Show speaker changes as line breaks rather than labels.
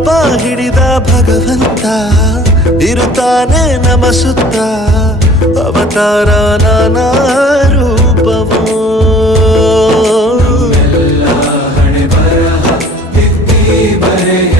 ದೀಪ ಹಿಡಿದ ಭಗವಂತ ಇರುತ್ತಾನೆ ನಮಸುತ್ತ. ಅವತಾರ ನಾನಾ ರೂಪವೋ. ಹಣೆ ಬರಹ ಬರೆಯ